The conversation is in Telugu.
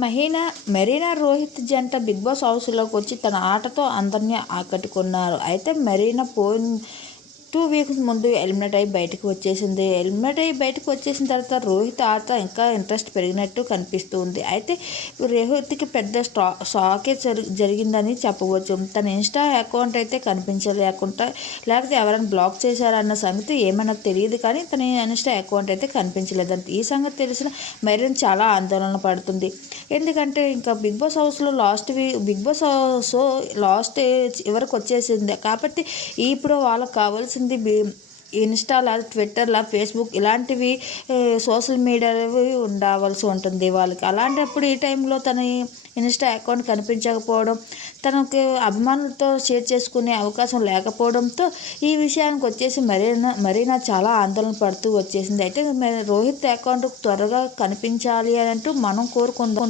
మహీనా మెరీనా రోహిత్ జంట బిగ్ బాస్ హౌస్లోకి వచ్చి తన ఆటతో అందరినీ ఆకట్టుకున్నారు. అయితే మెరీనా పోయిన టూ వీక్స్ ముందు ఎలిమినేట్ అయ్యి బయటకు వచ్చేసింది. ఎలిమినేట్ అయ్యి బయటకు వచ్చేసిన తర్వాత రోహిత్ ఆట ఇంకా ఇంట్రెస్ట్ పెరిగినట్టు కనిపిస్తుంది. అయితే రోహిత్కి పెద్ద స్టా షాకే జరిగిందని చెప్పవచ్చు. తన ఇన్స్టా అకౌంట్ అయితే కనిపించలేకుండా లేకపోతే ఎవరైనా బ్లాక్ చేశారన్న సంగతి ఏమైనా తెలియదు కానీ తన ఇన్స్టా అకౌంట్ అయితే కనిపించలేదంటే. ఈ సంగతి తెలిసిన మెరీన్ చాలా ఆందోళన పడుతుంది. ఎందుకంటే ఇంకా బిగ్ బాస్ హౌస్లో last we Bigg Boss house last ఎవరికి వచ్చేసింది. కాబట్టి ఇప్పుడు వాళ్ళకి కావాల్సిన వచ్చింది ఇన్స్టాలా ట్విట్టర్లా ఫేస్బుక్ ఇలాంటివి సోషల్ మీడియావి ఉండవలసి ఉంటుంది వాళ్ళకి. అలాంటప్పుడు ఈ టైంలో తన ఇన్స్టా అకౌంట్ కనిపించకపోవడం తనకి అభిమానులతో షేర్ చేసుకునే అవకాశం లేకపోవడంతో ఈ విషయానికి వచ్చేసి మరీనా మరీనా చాలా ఆందోళన పడుతూ వచ్చేసింది. అయితే రోహిత్ అకౌంట్ త్వరగా కనిపించాలి అని అంటూ మనం కోరుకుందాం.